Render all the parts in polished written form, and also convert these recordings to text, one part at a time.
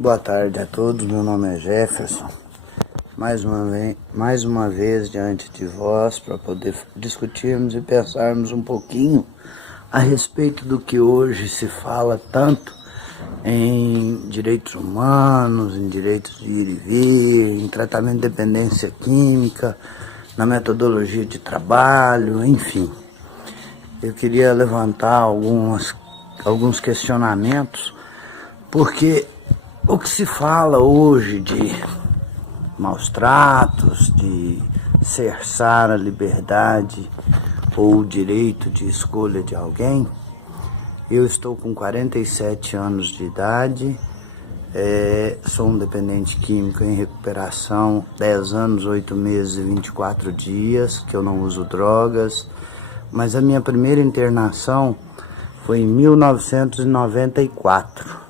Boa tarde a todos, meu nome é Jefferson. Mais uma vez diante de vós para poder discutirmos e pensarmos um pouquinho a respeito do que hoje se fala tanto em direitos humanos, em direitos de ir e vir, em tratamento de dependência química, na metodologia de trabalho, enfim. Eu queria levantar alguns questionamentos, porque o que se fala hoje de maus tratos, de cerçar a liberdade ou o direito de escolha de alguém, eu estou com 47 anos de idade, sou um dependente químico em recuperação, 10 anos, 8 meses e 24 dias, que eu não uso drogas, mas a minha primeira internação foi em 1994.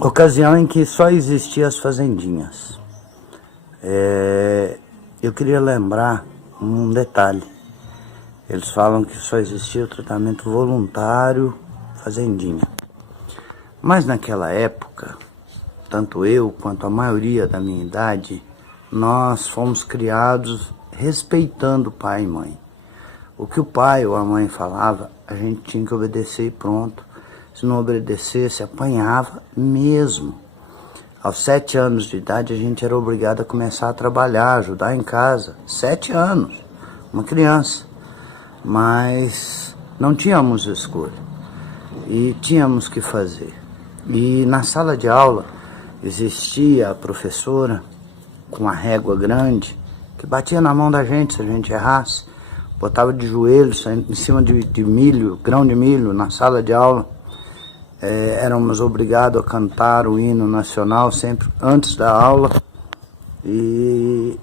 Ocasião em que só existiam as fazendinhas. Eu queria lembrar um detalhe. Eles falam que só existia o tratamento voluntário fazendinha. Mas naquela época, tanto eu quanto a maioria da minha idade, nós fomos criados respeitando o pai e mãe. O que o pai ou a mãe falava, a gente tinha que obedecer e pronto. Se não obedecesse, apanhava mesmo. Aos 7 anos de idade, a gente era obrigado a começar a trabalhar, ajudar em casa. 7 anos, uma criança. Mas não tínhamos escolha. E tínhamos que fazer. E na sala de aula, existia a professora com uma régua grande, que batia na mão da gente se a gente errasse. Botava de joelhos em cima de milho, grão de milho, na sala de aula. Éramos obrigados a cantar o hino nacional sempre antes da aula, e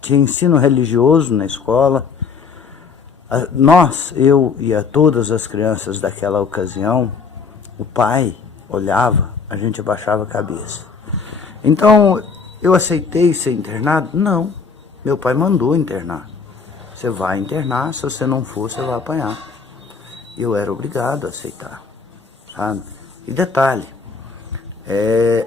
tinha ensino religioso na escola. Nós, eu e a todas as crianças daquela ocasião, o pai olhava, a gente abaixava a cabeça. Então, eu aceitei ser internado? Não, meu pai mandou internar. Você vai internar, se você não for, você vai apanhar. E eu era obrigado a aceitar, sabe? E detalhe,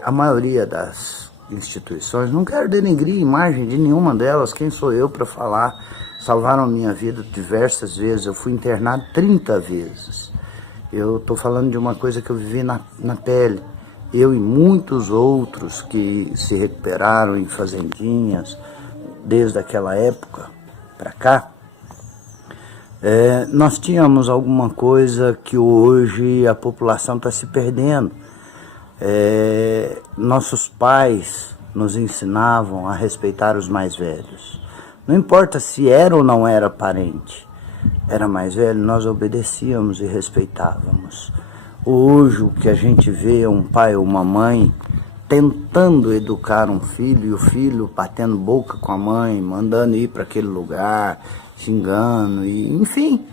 a maioria das instituições, não quero denegrir a imagem de nenhuma delas, quem sou eu para falar, salvaram a minha vida diversas vezes, eu fui internado 30 vezes. Eu estou falando de uma coisa que eu vivi na pele, eu e muitos outros que se recuperaram em fazendinhas, desde aquela época para cá. Nós tínhamos alguma coisa que hoje a população está se perdendo. Nossos pais nos ensinavam a respeitar os mais velhos. Não importa se era ou não era parente, era mais velho, nós obedecíamos e respeitávamos. Hoje o que a gente vê é um pai ou uma mãe tentando educar um filho, e o filho batendo boca com a mãe, mandando ir para aquele lugar, xingando, e enfim,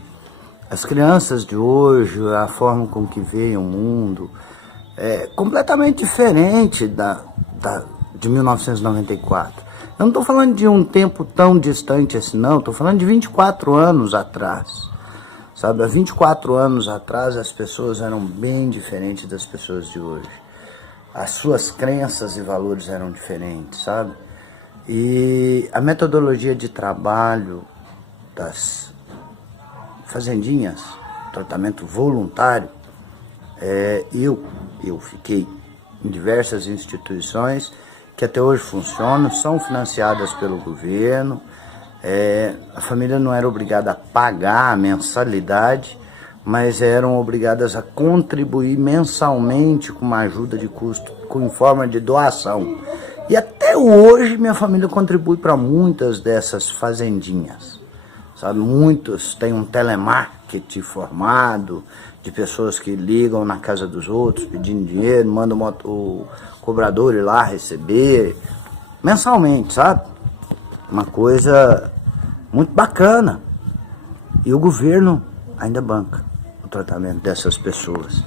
as crianças de hoje, a forma com que veem o mundo é completamente diferente de 1994. Eu não estou falando de um tempo tão distante assim, não, estou falando de 24 anos atrás, sabe? Há 24 anos atrás as pessoas eram bem diferentes das pessoas de hoje, as suas crenças e valores eram diferentes, sabe? E a metodologia de trabalho das fazendinhas, tratamento voluntário, eu fiquei em diversas instituições que até hoje funcionam, são financiadas pelo governo, a família não era obrigada a pagar a mensalidade, mas eram obrigadas a contribuir mensalmente com uma ajuda de custo, em forma de doação. E até hoje minha família contribui para muitas dessas fazendinhas. Sabe, muitos têm um telemarketing formado, de pessoas que ligam na casa dos outros pedindo dinheiro, mandam o cobrador ir lá receber, mensalmente, sabe? Uma coisa muito bacana. E o governo ainda banca o tratamento dessas pessoas.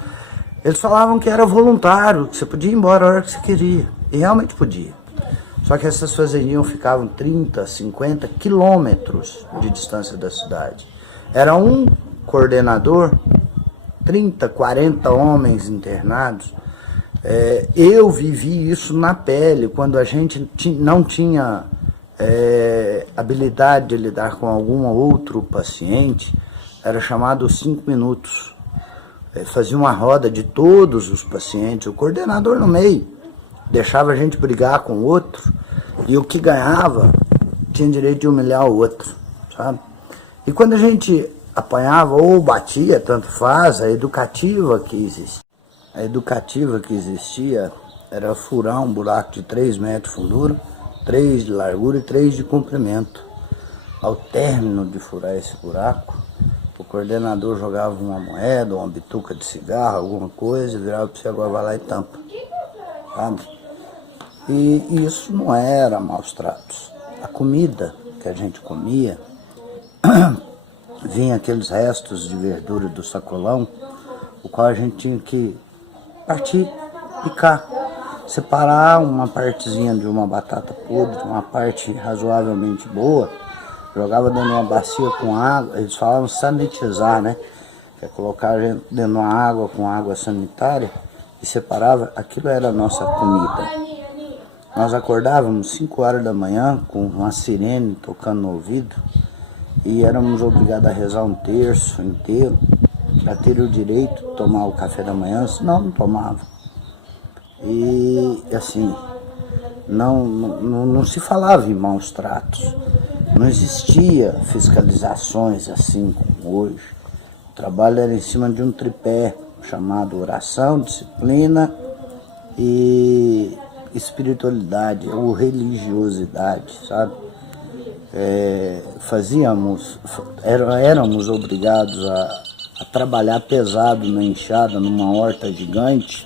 Eles falavam que era voluntário, que você podia ir embora a hora que você queria. E realmente podia. Só que essas fazendinhas ficavam 30, 50 quilômetros de distância da cidade. Era um coordenador, 30, 40 homens internados, Eu vivi isso na pele, quando a gente não tinha habilidade de lidar com algum outro paciente, era chamado 5 minutos. Fazia uma roda de todos os pacientes, o coordenador no meio, deixava a gente brigar com o outro, e o que ganhava tinha direito de humilhar o outro, sabe? E quando a gente apanhava ou batia, tanto faz, a educativa que existia era furar um buraco de 3 metros de fundura, 3 de largura e 3 de comprimento. Ao término de furar esse buraco, o coordenador jogava uma moeda, uma bituca de cigarro, alguma coisa, e virava para você: agora vai lá e tampa, sabe? E isso não era maus tratos. A comida que a gente comia, vinha aqueles restos de verdura do sacolão, o qual a gente tinha que partir, picar, separar uma partezinha de uma batata podre, uma parte razoavelmente boa, jogava dentro de uma bacia com água, eles falavam sanitizar, né? Que é colocar dentro de uma água com água sanitária e separava, aquilo era a nossa comida. Nós acordávamos 5 horas da manhã com uma sirene tocando no ouvido e éramos obrigados a rezar um terço inteiro para ter o direito de tomar o café da manhã, senão não tomava. E assim, não se falava em maus tratos, não existia fiscalizações assim como hoje. O trabalho era em cima de um tripé chamado oração, disciplina e espiritualidade ou religiosidade, sabe? Éramos obrigados a trabalhar pesado na enxada, numa horta gigante,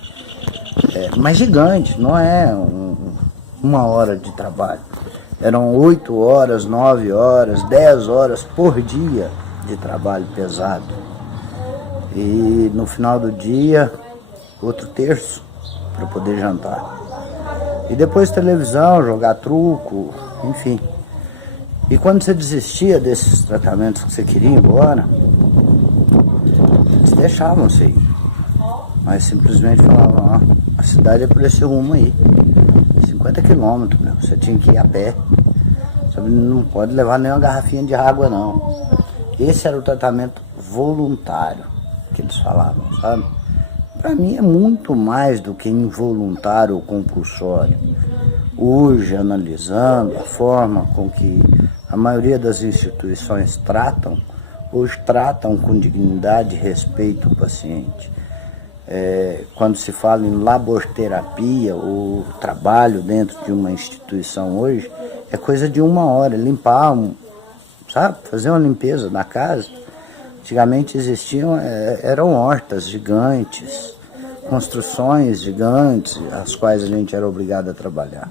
mas gigante, não é uma hora de trabalho. Eram 8 horas, 9 horas, 10 horas por dia de trabalho pesado. E no final do dia, outro terço para poder jantar. E depois televisão, jogar truco, enfim. E quando você desistia desses tratamentos que você queria ir embora, eles deixavam você ir. Mas simplesmente falavam: ó, a cidade é por esse rumo aí. 50 quilômetros, meu. Você tinha que ir a pé. Você não pode levar nem uma garrafinha de água, não. Esse era o tratamento voluntário que eles falavam, sabe? Para mim é muito mais do que involuntário ou compulsório. Hoje, analisando a forma com que a maioria das instituições tratam, hoje tratam com dignidade e respeito o paciente. Quando se fala em laborterapia, o trabalho dentro de uma instituição hoje, é coisa de 1 hora, limpar, sabe? Fazer uma limpeza na casa. Antigamente existiam, eram hortas gigantes, construções gigantes, as quais a gente era obrigado a trabalhar.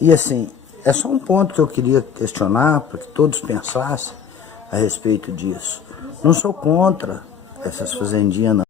E assim, é só um ponto que eu queria questionar, para que todos pensassem a respeito disso. Não sou contra essas fazendinhas, não.